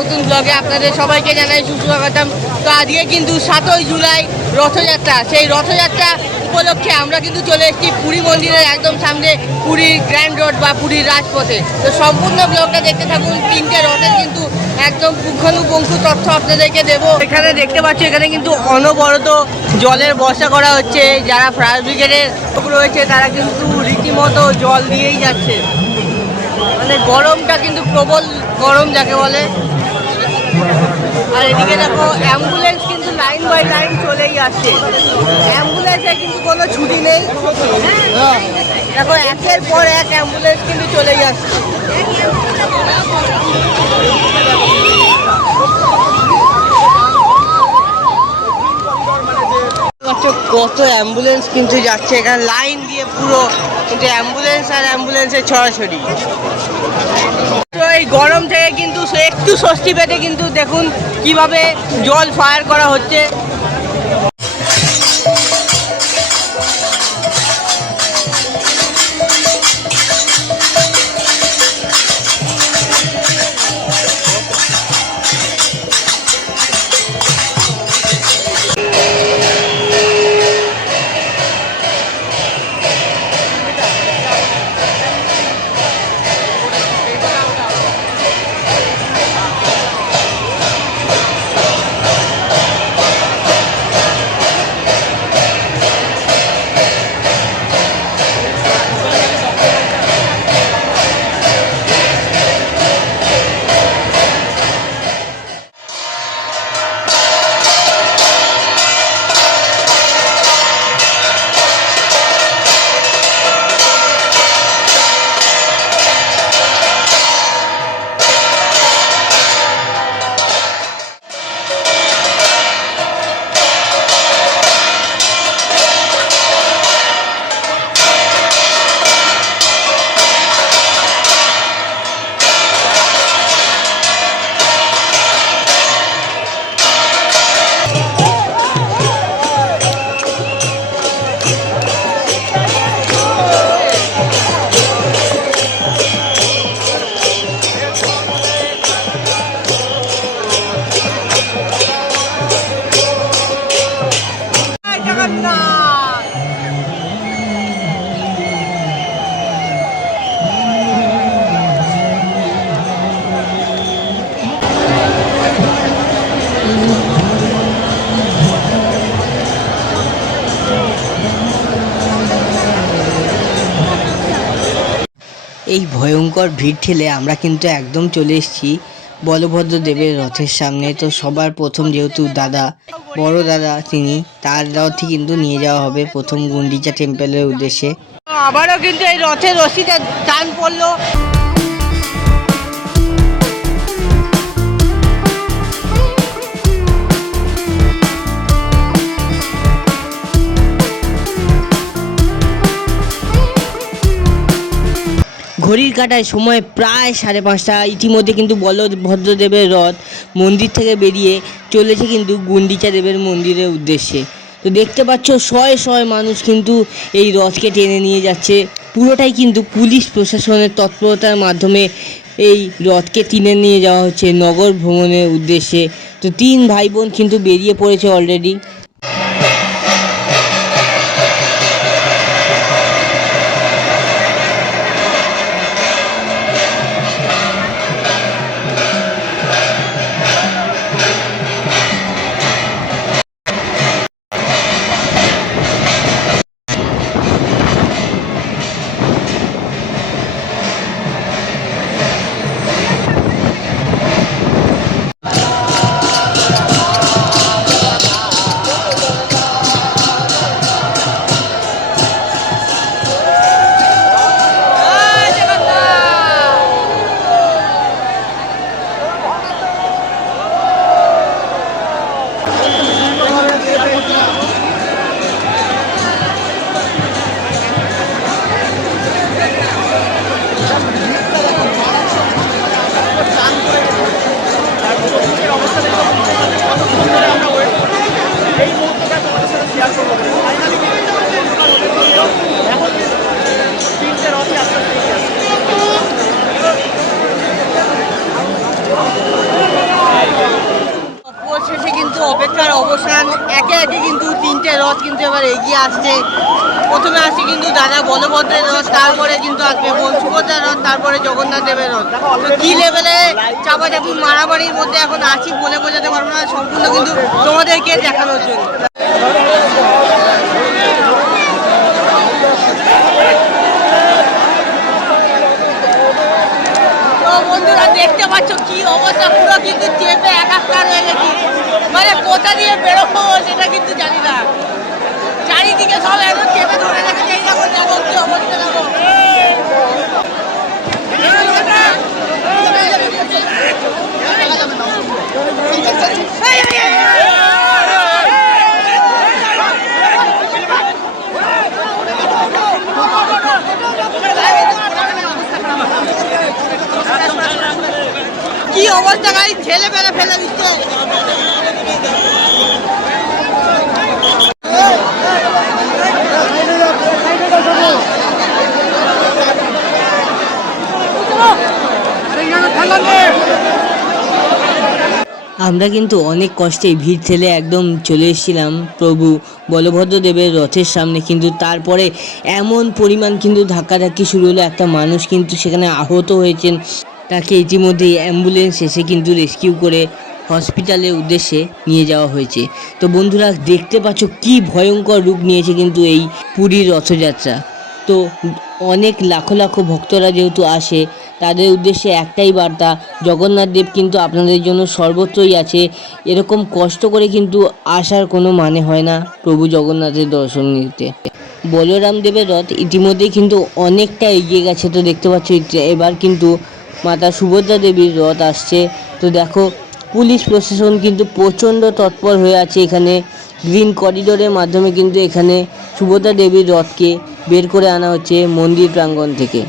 নতুন ব্লগে আপনাদের সবাইকে জানাই সুস্বাগতম। তো আজকে কিন্তু সাতই জুলাই রথযাত্রা, সেই রথযাত্রা উপলক্ষে আমরা কিন্তু চলে এসেছি পুরী মন্দিরের একদম সামনে পুরীর গ্র্যান্ড রোড বা পুরীর রাজপথে। তো সম্পূর্ণ ব্লগটা দেখতে থাকুন, তিনটে রথের কিন্তু একদম পুঙ্খানুপুঙ্খু তথ্য আপনাদেরকে দেবো। এখানে দেখতে পাচ্ছি, এখানে কিন্তু অনবরত জলের বর্ষা করা হচ্ছে, যারা ফায়ার ব্রিগেডের রয়েছে, তারা কিন্তু রীতিমতো জল দিয়েই যাচ্ছে। মানে গরমটা কিন্তু প্রবল গরম যাকে বলে। আর এদিকে দেখো অ্যাম্বুলেন্স কিন্তু লাইন বাই লাইন চলেই আসছে অ্যাম্বুলেন্সে কিন্তু কোনো ছুটি নেই। দেখো, একের পর এক অ্যাম্বুলেন্স কিন্তু চলেই আসছে দেখতে পাচ্ছ কত অ্যাম্বুলেন্স কিন্তু যাচ্ছে এখানে। লাইন দিয়ে পুরো কিন্তু অ্যাম্বুলেন্স আর অ্যাম্বুলেন্সের ছড়াছড়ি। তো এই গরম থেকে কিন্তু একটু স্বস্তি পেতে কিন্তু দেখুন কীভাবে জল ফায়ার করা হচ্ছে। এই ভয়ঙ্কর ভিড় ঠেলে আমরা কিন্তু একদম চলে এসেছি বলভদ্র দেবের রথের সামনে। তো সবার প্রথম যেহেতু দাদা, বড় দাদা তিনি, তার রথই কিন্তু নিয়ে যাওয়া হবে প্রথম গুন্ডিচা টেম্পলের উদ্দেশ্যে। আবারও কিন্তু এই রথের রশিটা টান পড়ল। ঘড়ির কাটায় সময় প্রায় সাড়ে পাঁচটা। ইতিমধ্যে কিন্তু বলভদ্রদেবের রথ মন্দির থেকে বেরিয়ে চলেছে কিন্তু গুন্ডিচা দেবের মন্দিরের উদ্দেশ্যে। তো দেখতে পাচ্ছ, শয়ে শয়ে মানুষ কিন্তু এই রথকে টেনে নিয়ে যাচ্ছে। পুরোটাই কিন্তু পুলিশ প্রশাসনের তৎপরতার মাধ্যমে এই রথকে টেনে নিয়ে যাওয়া হচ্ছে নগর ভ্রমণের উদ্দেশ্যে। তো তিন ভাই বোন কিন্তু বেরিয়ে পড়েছে অলরেডি শেষে কিন্তু অপেক্ষার অবসান। একে একে কিন্তু তিনটে রথ কিন্তু এবার এগিয়ে আসছে। প্রথমে আসছে কিন্তু দাদা বলভদ্রের রথ, তারপরে কিন্তু আসবে সুভদ্রার রথ, তারপরে জগন্নাথ দেবের রথ। তো কি লেভেলে চাপাচাপি মারামারির মধ্যে এখন আছি বলে বোঝাতে পারব না, সম্পূর্ণ কিন্তু তোমাদেরকে দেখানোর জন্য। বন্ধুরা দেখতে পাচ্ছ কি অবস্থা পুরো কিন্তু চেপে একাকার হয়ে গেছি মানে কোথা দিয়ে বেরোবো সেটা কিন্তু জানি না চারিদিকে সব একদম চেপে ধরে রেখেছে এই দেখো দেখো কি অবস্থা দেখো কি অবস্থা ছেলে ফেলে ফেলে দিচ্ছে। আমরা কিন্তু অনেক কষ্টে ভিড় ঠেলে একদম চলে এসেছিলাম। প্রভু বলভদ্রদেবের রথের সামনে কিন্তু তারপরে এমন পরিমাণ কিন্তু ধাক্কাধাক্কি শুরু হলো। একটা মানুষ কিন্তু সেখানে আহত হয়েছেন। তাকে ইতিমধ্যেই অ্যাম্বুলেন্স এসে কিন্তু রেস্কিউ করে হসপিটালের উদ্দেশ্যে নিয়ে যাওয়া হয়েছে। তো বন্ধুরা, দেখতে পাচ্ছ কি ভয়ঙ্কর রূপ নিয়েছে কিন্তু এই পুরীর রথযাত্রা। তো অনেক লাখো লাখো ভক্তরা যেহেতু আসে, তাদের উদ্দেশ্যে একটাই বার্তা, জগন্নাথ দেব কিন্তু আপনাদের জন্য সর্বত্রই আছে। এরকম কষ্ট করে কিন্তু আসার কোনো মানে হয় না প্রভু জগন্নাথের দর্শন নিতে। বলরাম দেবের রথ ইতিমধ্যেই কিন্তু অনেকটা এগিয়ে গেছে, তো দেখতে পাচ্ছ এবার কিন্তু মাতা সুভদ্রা দেবীর রথ আসছে তো দেখো পুলিশ প্রশাসন কিন্তু প্রচণ্ড তৎপর হয়ে আছে এখানে গ্রিন করিডোরের মাধ্যমে কিন্তু এখানে সুভদ্রা দেবীর রথকে বের করে আনা হচ্ছে মন্দির প্রাঙ্গণ থেকে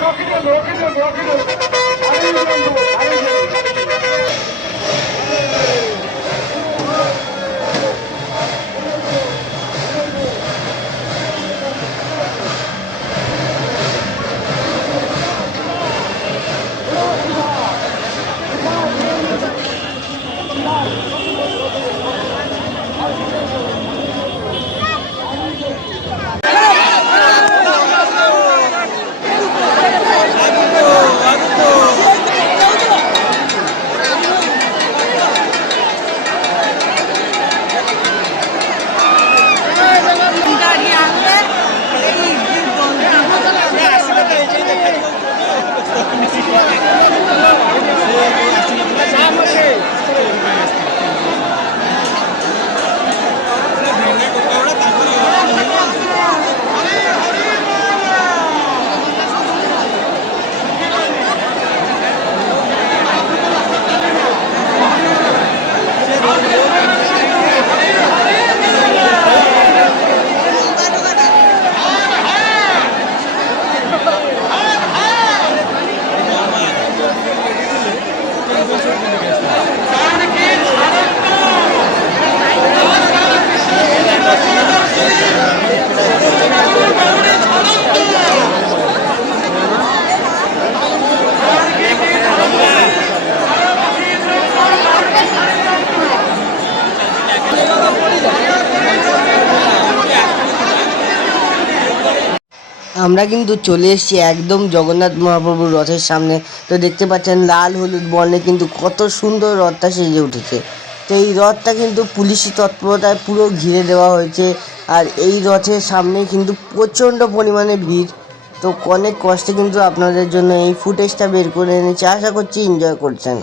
Rocimiento, Rocimiento, Rocimiento. আমরা কিন্তু চলে এসেছি একদম জগন্নাথ মহাপ্রভুর রথের সামনে। তো দেখতে পাচ্ছেন, লাল হলুদ বর্ণে কিন্তু কত সুন্দর রথটা সেজে উঠেছে। তো এই রথটা কিন্তু পুলিশি তৎপরতায় পুরো ঘিরে দেওয়া হয়েছে। আর এই রথের সামনে কিন্তু প্রচণ্ড পরিমাণে ভিড়। তো অনেক কষ্টে কিন্তু আপনাদের জন্য এই ফুটেজটা বের করে এনেছি। আশা করছি এনজয় করছেন।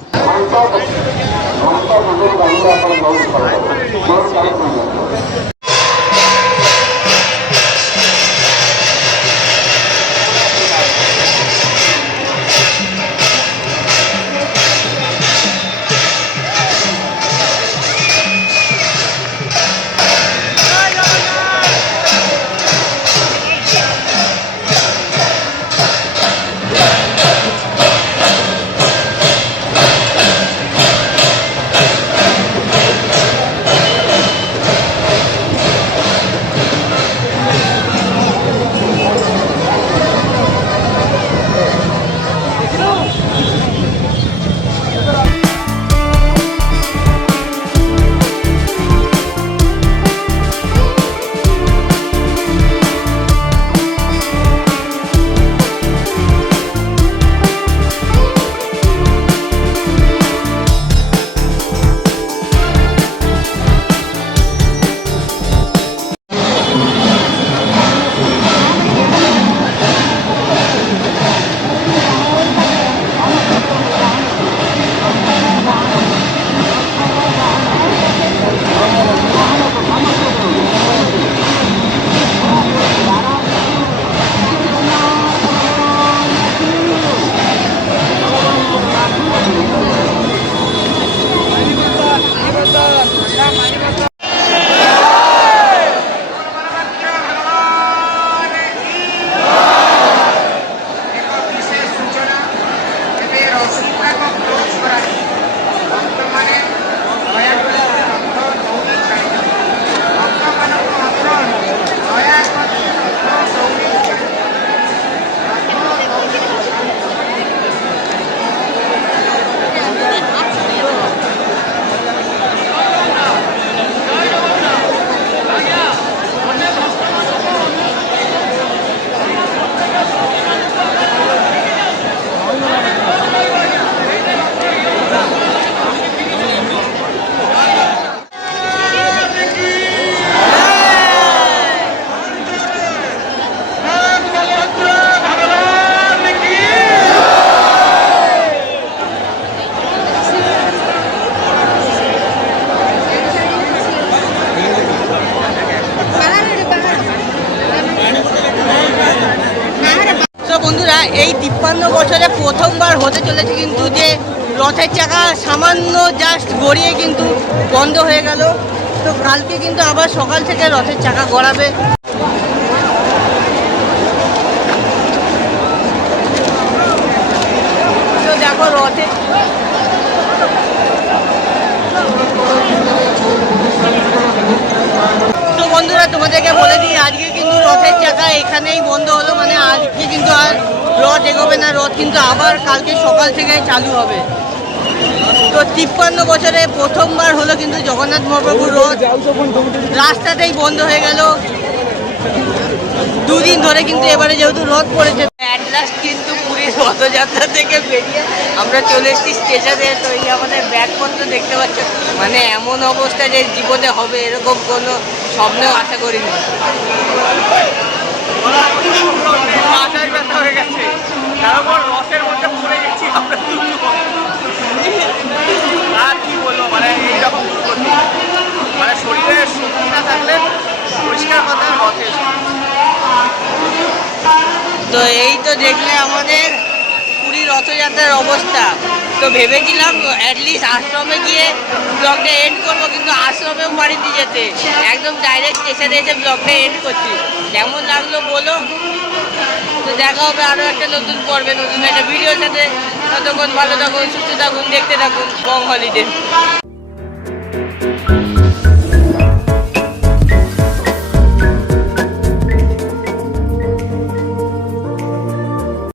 Спасибо. তিপ্পান্ন বছরে প্রথমবার হতে চলেছে কিন্তু যে রথের চাকা সামান্য জাস্ট গড়িয়ে কিন্তু বন্ধ হয়ে গেল। তো কালকে কিন্তু আবার সকাল থেকে রথের চাকা গড়াবে। তো দেখো রথে তো বন্ধুরা, তোমাদেরকে বলে দিই, আজকে কিন্তু রথের চাকা এখানেই বন্ধ হলো মানে আজকে কিন্তু আর রথ এগোবে না, রথ কিন্তু আবার কালকে সকাল থেকেই চালু হবে। তো তিপ্পান্ন বছরে প্রথমবার হলো কিন্তু জগন্নাথ মহাপ্রভুর রথ। রাস্তাতেই বন্ধ হয়ে গেল। দুদিন ধরে কিন্তু এবারে যেহেতু রথ পড়েছে কিন্তু পুরীর রথযাত্রা থেকে বেরিয়ে আমরা চলে এসেছি স্টেশনে। তো এই আমাদের ব্যাগপত্র দেখতে পাচ্ছ মানে এমন অবস্থা যে জীবনে হবে এরকম কোনো স্বপ্নেও আশা করিনি। মাথায় ব্যথা হয়ে গেছে। তারপর মধ্যে পড়ে গেছি, আমরা আর কি বলব মানে মানে শরীরে না থাকলে তো এই তো দেখলে আমাদের পুরী রথযাত্রার অবস্থা। তো ভেবেছিলাম অ্যাটলিস্ট আশ্রমে গিয়ে ব্লগটা এন্ড করব, কিন্তু আশ্রমেও বাড়িতে যেতে। একদম ডাইরেক্ট স্টেশনে এসে ব্লগটা এন্ড করছি। কেমন লাগল বলো? তো দেখা হবে আরও একটা নতুন পর্বে, নতুন একটা ভিডিওর সাথে। ততক্ষণ ভালো থাকুন, সুস্থ থাকুন, দেখতে থাকুন। বং হলিডে